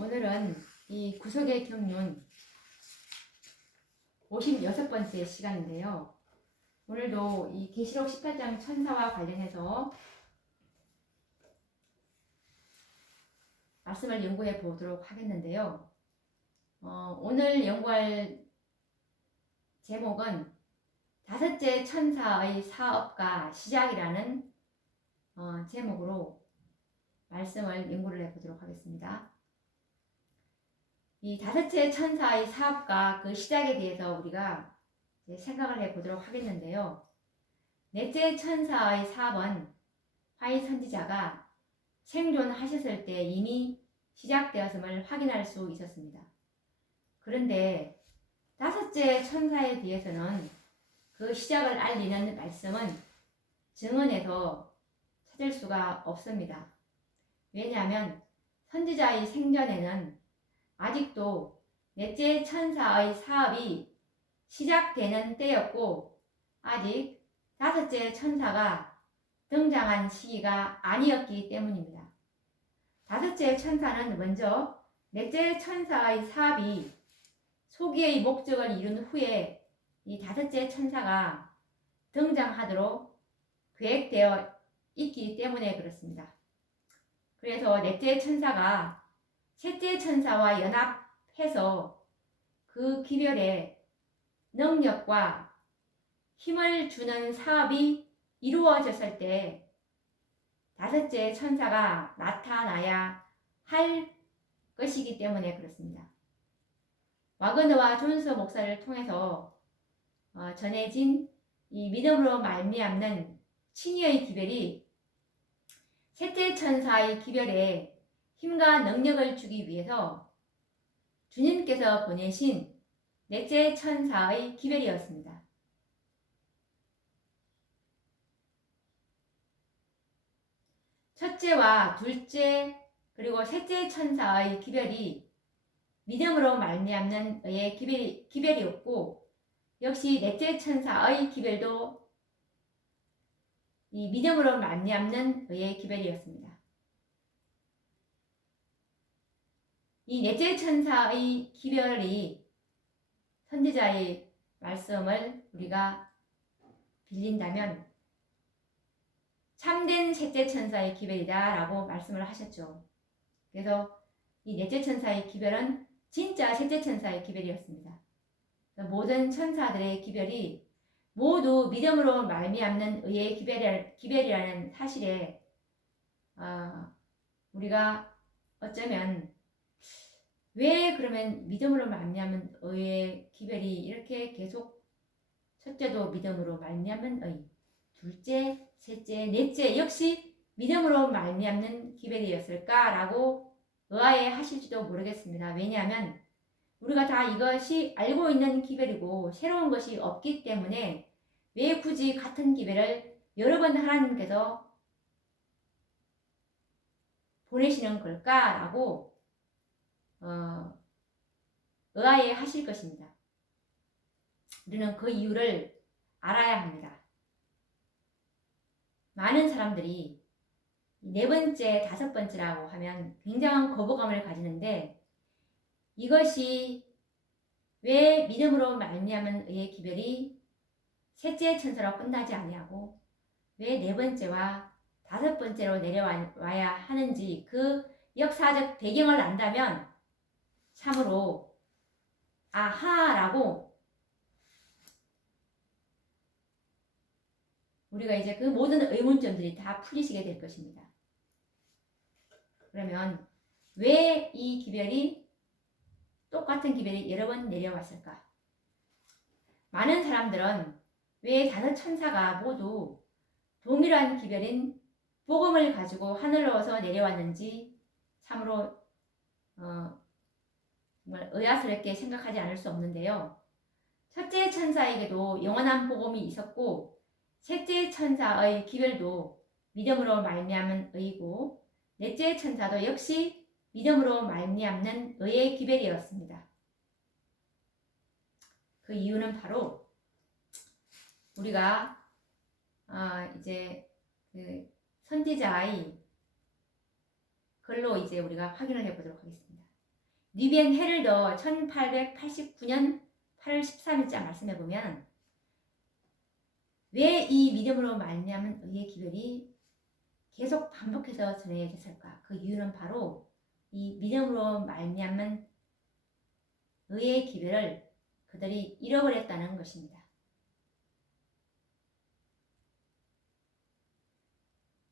오늘은 이 구속의 경륜 56번째 시간인데요. 오늘도 이 계시록 18장 천사와 관련해서 말씀을 연구해 보도록 하겠는데요. 오늘 연구할 제목은 다섯째 천사의 사업과 시작이라는 제목으로 말씀을 연구를 해 보도록 하겠습니다. 이 다섯째 천사의 사업과 그 시작에 대해서 우리가 생각을 해 보도록 하겠는데요. 넷째 천사의 사업은 화이 선지자가 생존하셨을 때 이미 시작되었음을 확인할 수 있었습니다. 그런데 다섯째 천사에 대해서는 그 시작을 알리는 말씀은 증언에서 찾을 수가 없습니다. 왜냐하면 선지자의 생전에는 아직도 넷째 천사의 사업이 시작되는 때였고 아직 다섯째 천사가 등장한 시기가 아니었기 때문입니다. 다섯째 천사는 먼저 넷째 천사의 사업이 소기의 목적을 이룬 후에 이 다섯째 천사가 등장하도록 계획되어 있기 때문에 그렇습니다. 그래서 넷째 천사가 셋째 천사와 연합해서 그 기별의 능력과 힘을 주는 사업이 이루어졌을 때 다섯째 천사가 나타나야 할 것이기 때문에 그렇습니다. 와그너와 존스 목사를 통해서 전해진 이 믿음으로 말미암는 친의의 기별이 셋째 천사의 기별에 힘과 능력을 주기 위해서 주님께서 보내신 넷째 천사의 기별이었습니다. 첫째와 둘째 그리고 셋째 천사의 기별이 믿음으로 말미암는 의의 기별이었고 역시 넷째 천사의 기별도 이 믿음으로 말미암는 의의 기별이었습니다. 이 넷째 천사의 기별이 선지자의 말씀을 우리가 빌린다면 참된 셋째 천사의 기별이다 라고 말씀을 하셨죠. 그래서 이 넷째 천사의 기별은 진짜 셋째 천사의 기별이었습니다. 모든 천사들의 기별이 모두 믿음으로 말미암는 의의 기별이라는 사실에 우리가 어쩌면 왜 그러면 믿음으로 말미암은 의의 기별이 이렇게 계속 첫째도 믿음으로 말미암은 의, 둘째, 셋째, 넷째 역시 믿음으로 말미암는 기별이었을까라고 의아해하실지도 모르겠습니다. 왜냐하면 우리가 다 이것이 알고 있는 기별이고 새로운 것이 없기 때문에 왜 굳이 같은 기별을 여러 번 하나님께서 보내시는 걸까라고 의아해 하실 것입니다. 우리는 그 이유를 알아야 합니다. 많은 사람들이 네 번째, 다섯 번째라고 하면 굉장한 거부감을 가지는데 이것이 왜 믿음으로 말미암은 의의 기별이 셋째 천사로 끝나지 아니하고 왜 네 번째와 다섯 번째로 내려와야 하는지 그 역사적 배경을 안다면 참으로 아하라고 우리가 이제 그 모든 의문점들이 다 풀리시게 될 것입니다. 그러면 왜 이 기별이 똑같은 기별이 여러 번 내려왔을까? 많은 사람들은 왜 다섯 천사가 모두 동일한 기별인 복음을 가지고 하늘로서 내려왔는지 참으로 정말 의아스럽게 생각하지 않을 수 없는데요. 첫째 천사에게도 영원한 복음이 있었고 셋째 천사의 기별도 믿음으로 말미암은 의이고 넷째 천사도 역시 믿음으로 말미암는 의의 기별이었습니다. 그 이유는 바로 우리가 이제 그 선지자의 글로 이제 우리가 확인을 해보도록 하겠습니다. 뉴벤 헤럴더 1889년 8월 13일자 말씀해 보면 왜 이 믿음으로 말미암은 의의 기별이 계속 반복해서 전해졌을까? 그 이유는 바로 이 믿음으로 말미암은 의의 기별을 그들이 잃어버렸다는 것입니다.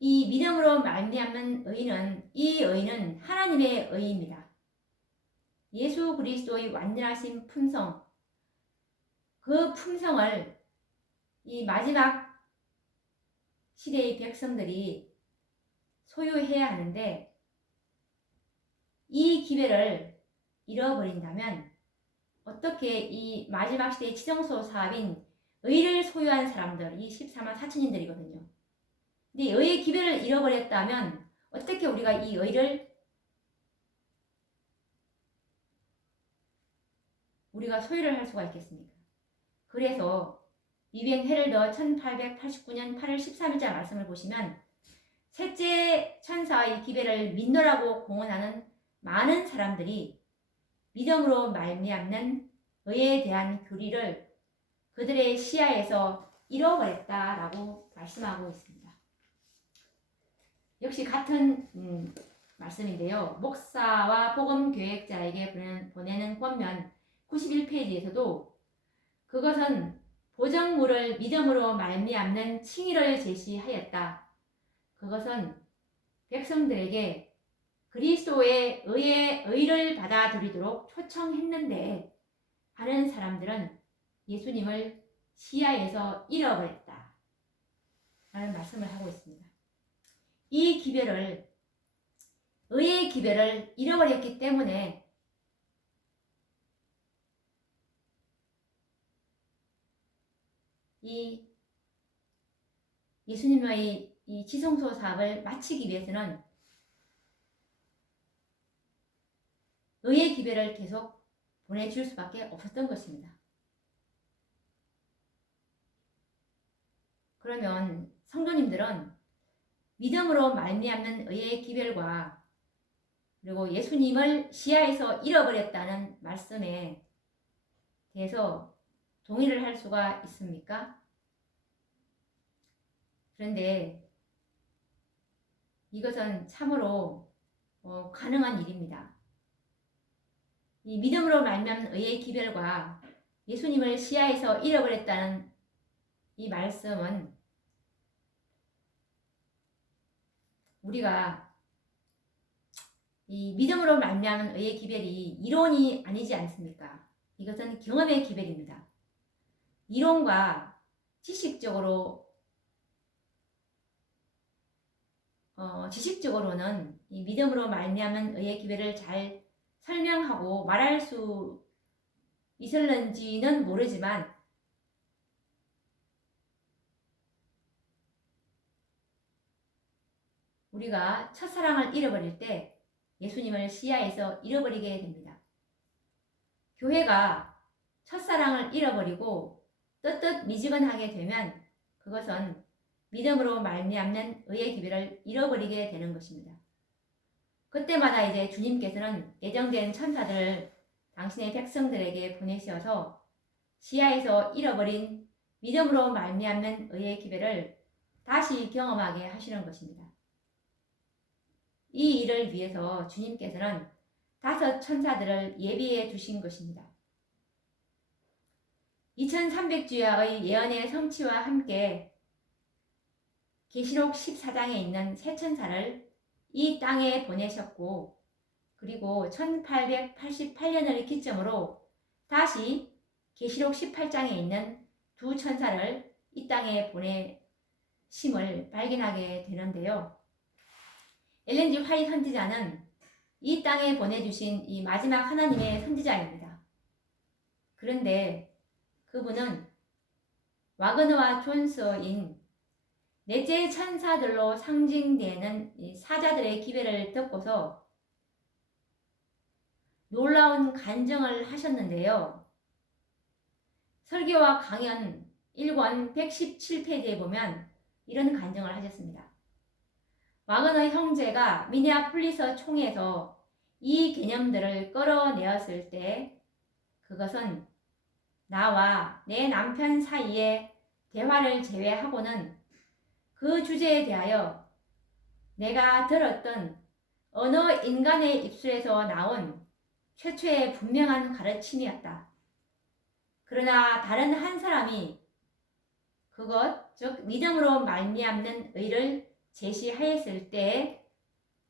이 믿음으로 말미암은 의는 이 의는 하나님의 의입니다. 예수 그리스도의 완전하신 품성, 그 품성을 이 마지막 시대의 백성들이 소유해야 하는데 이 기회를 잃어버린다면 어떻게 이 마지막 시대의 지성소 사업인 의를 소유한 사람들, 이 14만 4천인들이거든요. 근데 의의 기회를 잃어버렸다면 어떻게 우리가 이 의를 우리가 소유를 할 수가 있겠습니까? 그래서 뉴벤 헤럴더 1889년 8월 13일자 말씀을 보시면 셋째 천사의 기별을 믿노라고 공언하는 많은 사람들이 믿음으로 말미암는 의에 대한 교리를 그들의 시야에서 잃어버렸다라고 말씀하고 있습니다. 역시 같은 말씀인데요. 목사와 복음교획자에게 보내는 권면 91페이지에서도 그것은 보정물을 믿음으로 말미암는 칭의를 제시하였다. 그것은 백성들에게 그리스도의 의를 받아들이도록 초청했는데 많은 사람들은 예수님을 시야에서 잃어버렸다. 라는 말씀을 하고 있습니다. 이 기별을, 의의 기별을 잃어버렸기 때문에 이 예수님의 이 지성소 사업을 마치기 위해서는 의의 기별을 계속 보내줄 수밖에 없었던 것입니다. 그러면 성도님들은 믿음으로 말미암는 의의 기별과 그리고 예수님을 시야에서 잃어버렸다는 말씀에 대해서 동의를 할 수가 있습니까? 그런데 이것은 참으로 가능한 일입니다. 이 믿음으로 말미암는 의의 기별과 예수님을 시야에서 잃어버렸다는 이 말씀은 우리가 이 믿음으로 말미암은 의의 기별이 이론이 아니지 않습니까? 이것은 경험의 기별입니다. 이론과 지식적으로는 이 믿음으로 말미암은 의의 기별을 잘 설명하고 말할 수 있을는지는 모르지만 우리가 첫사랑을 잃어버릴 때 예수님을 시야에서 잃어버리게 됩니다. 교회가 첫사랑을 잃어버리고 뜨뜻미지근하게 되면 그것은 믿음으로 말미암는 의의 기별을 잃어버리게 되는 것입니다. 그때마다 이제 주님께서는 예정된 천사들을 당신의 백성들에게 보내셔서 시야에서 잃어버린 믿음으로 말미암는 의의 기별을 다시 경험하게 하시는 것입니다. 이 일을 위해서 주님께서는 5 천사들을 예비해 두신 것입니다. 2300주야의 예언의 성취와 함께 계시록 14장에 있는 새 천사를 이 땅에 보내셨고 그리고 1888년을 기점으로 다시 계시록 18장에 있는 2 천사를 이 땅에 보내심을 발견하게 되는데요. 엘렌 G 화이트 선지자는 이 땅에 보내주신 이 마지막 하나님의 선지자입니다. 그런데 그분은 와그너와 존스인 넷째 천사들로 상징되는 이 사자들의 기별을 듣고서 놀라운 간증을 하셨는데요. 설교와 강연 1권 117페이지에 보면 이런 간증을 하셨습니다. 와그너 형제가 미네아폴리스 총에서 이 개념들을 끌어내었을 때 그것은 나와 내 남편 사이의 대화를 제외하고는 그 주제에 대하여 내가 들었던 어느 인간의 입술에서 나온 최초의 분명한 가르침이었다. 그러나 다른 한 사람이 그것, 즉 믿음으로 말미암는 의를 제시하였을 때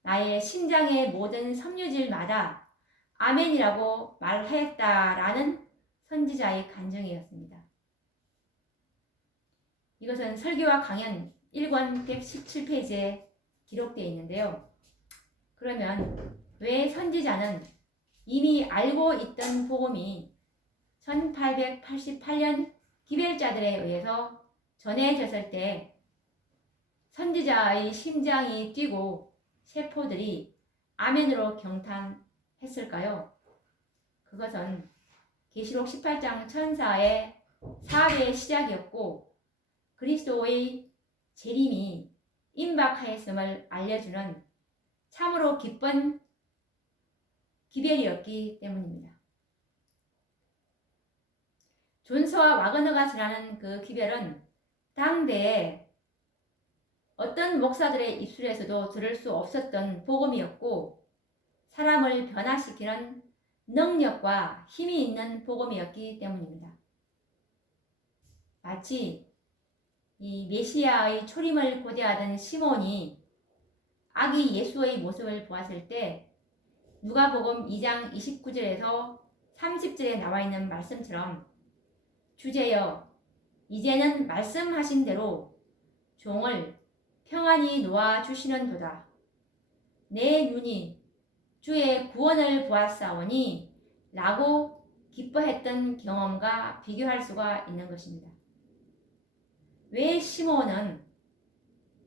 나의 심장의 모든 섬유질마다 아멘이라고 말하였다라는 선지자의 간증이었습니다. 이것은 설교와 강연 1권 117페이지에 기록되어 있는데요. 그러면 왜 선지자는 이미 알고 있던 복음이 1888년 기별자들에 의해서 전해졌을 때 선지자의 심장이 뛰고 세포들이 아멘으로 경탄했을까요? 그것은 계시록 18장 천사의 사업의 시작이었고 그리스도의 재림이 임박하였음을 알려주는 참으로 기쁜 기별이었기 때문입니다. 존스와 와그너가 전하는 그 기별은 당대에 어떤 목사들의 입술에서도 들을 수 없었던 복음이었고 사람을 변화시키는 능력과 힘이 있는 복음이었기 때문입니다. 마치 이 메시아의 초림을 고대하던 시몬이 아기 예수의 모습을 보았을 때 누가복음 2장 29절에서 30절에 나와 있는 말씀처럼 주제여 이제는 말씀하신 대로 종을 평안히 놓아 주시는도다. 내 눈이 주의 구원을 보았사오니 라고 기뻐했던 경험과 비교할 수가 있는 것입니다. 왜 시몬은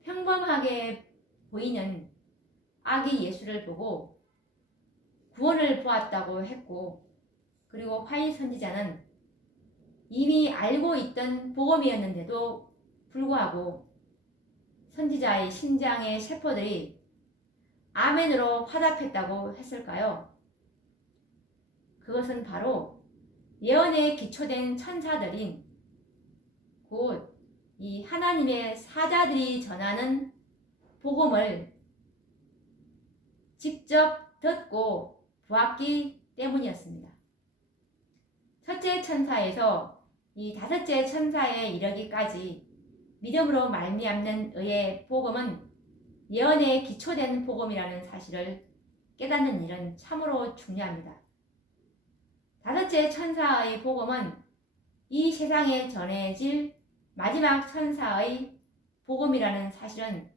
평범하게 보이는 아기 예수를 보고 구원을 보았다고 했고 그리고 화이 선지자는 이미 알고 있던 복음이었는데도 불구하고 선지자의 심장의 세포들이 아멘으로 화답했다고 했을까요? 그것은 바로 예언에 기초된 천사들인 곧 이 하나님의 사자들이 전하는 복음을 직접 듣고 보았기 때문이었습니다. 첫째 천사에서 이 다섯째 천사에 이르기까지 믿음으로 말미암는 의의 복음은 예언에 기초된 복음이라는 사실을 깨닫는 일은 참으로 중요합니다. 다섯째 천사의 복음은 이 세상에 전해질 마지막 천사의 복음이라는 사실은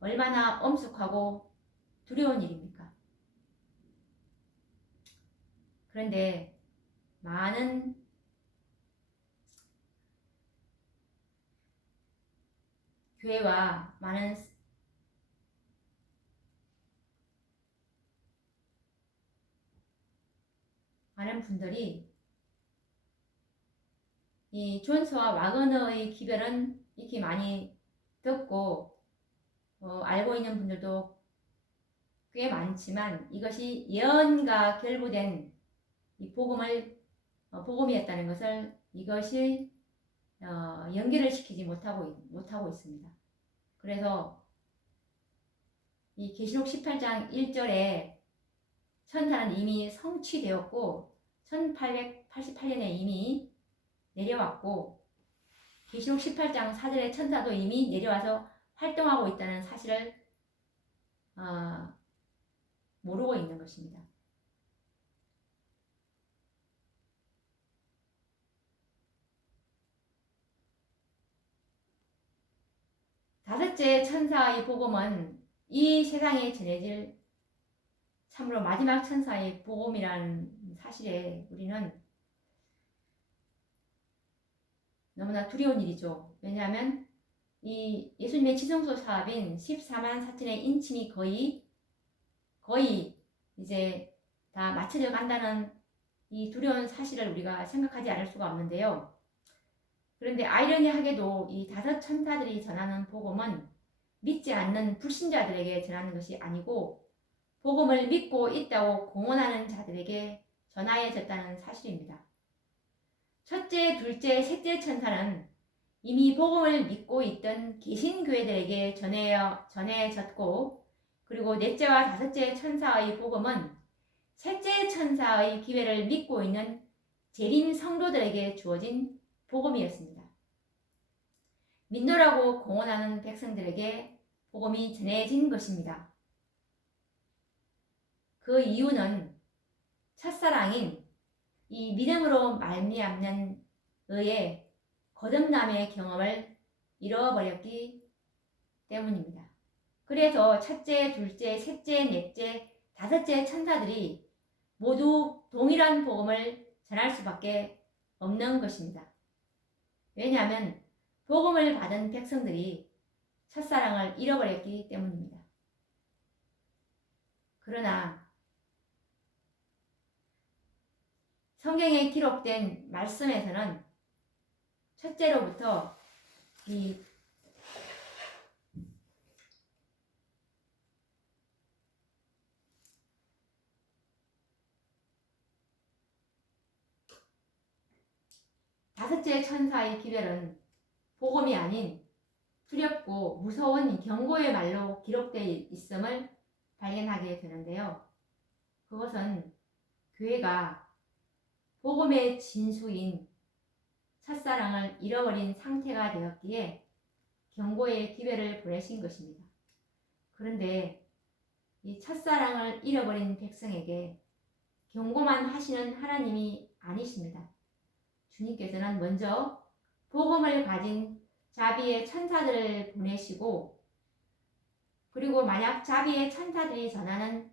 얼마나 엄숙하고 두려운 일입니까? 그런데 많은 교회와 많은 분들이 이 존스와 와그너의 기별은 이렇게 많이 듣고 알고 있는 분들도 꽤 많지만 이것이 예언과 결부된 이 복음이었다는 것을 이것이 연결을 시키지 못하고 있습니다. 그래서 이 계시록 18장 1절에 천사는 이미 성취되었고 1888년에 이미 내려왔고 계시록 18장 4절의 천사도 이미 내려와서 활동하고 있다는 사실을 모르고 있는 것입니다. 다섯째 천사의 복음은 이 세상에 전해질 참으로 마지막 천사의 복음이라는 사실에 우리는 너무나 두려운 일이죠. 왜냐하면 이 예수님의 지성소 사업인 14만 4천의 인침이 거의 이제 다 맞춰져 간다는 이 두려운 사실을 우리가 생각하지 않을 수가 없는데요. 그런데 아이러니하게도 이 다섯 천사들이 전하는 복음은 믿지 않는 불신자들에게 전하는 것이 아니고 복음을 믿고 있다고 공언하는 자들에게 전하여졌다는 사실입니다. 첫째, 둘째, 셋째 천사는 이미 복음을 믿고 있던 개신교회들에게 전해졌고, 그리고 넷째와 다섯째 천사의 복음은 셋째 천사의 기회를 믿고 있는 재림 성도들에게 주어진 복음이었습니다. 믿노라고 공언하는 백성들에게 복음이 전해진 것입니다. 그 이유는 첫사랑인 이 믿음으로 말미암는 의의 거듭남의 경험을 잃어버렸기 때문입니다. 그래서 첫째, 둘째, 셋째, 넷째, 다섯째 천사들이 모두 동일한 복음을 전할 수밖에 없는 것입니다. 왜냐하면 복음을 받은 백성들이 첫사랑을 잃어버렸기 때문입니다. 그러나 성경에 기록된 말씀에서는 첫째로부터 이 다섯째 천사의 기별은 복음이 아닌 두렵고 무서운 경고의 말로 기록되어 있음을 발견하게 되는데요. 그것은 교회가 복음의 진수인 첫사랑을 잃어버린 상태가 되었기에 경고의 기별을 보내신 것입니다. 그런데 이 첫사랑을 잃어버린 백성에게 경고만 하시는 하나님이 아니십니다. 주님께서는 먼저 복음을 가진 자비의 천사들을 보내시고, 그리고 만약 자비의 천사들이 전하는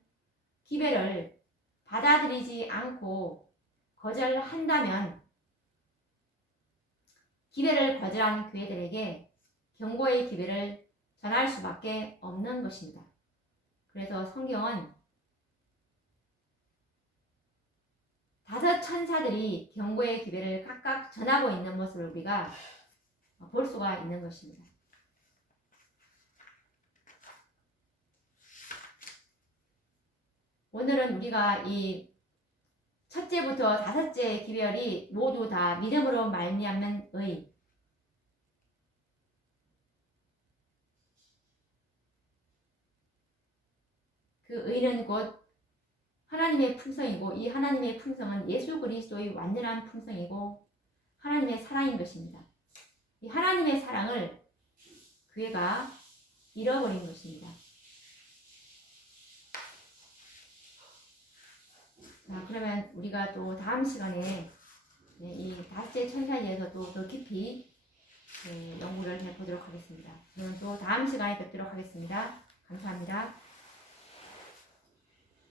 기별을 받아들이지 않고 거절한다면 기별을 거절한 교회들에게 경고의 기별을 전할 수밖에 없는 것입니다. 그래서 성경은 다섯 천사들이 경고의 기별을 각각 전하고 있는 모습을 우리가 볼 수가 있는 것입니다. 오늘은 우리가 이 첫째부터 다섯째 기별이 모두 다 믿음으로 말미암는 의, 그 의는 곧 하나님의 품성이고, 이 하나님의 품성은 예수 그리스도의 완전한 품성이고 하나님의 사랑인 것입니다. 이 하나님의 사랑을 교회가 잃어버린 것입니다. 자, 그러면 우리가 또 다음 시간에 이 다섯째 천사에 대해서 또 더 깊이 연구를 해보도록 하겠습니다. 그러면 또 다음 시간에 뵙도록 하겠습니다. 감사합니다.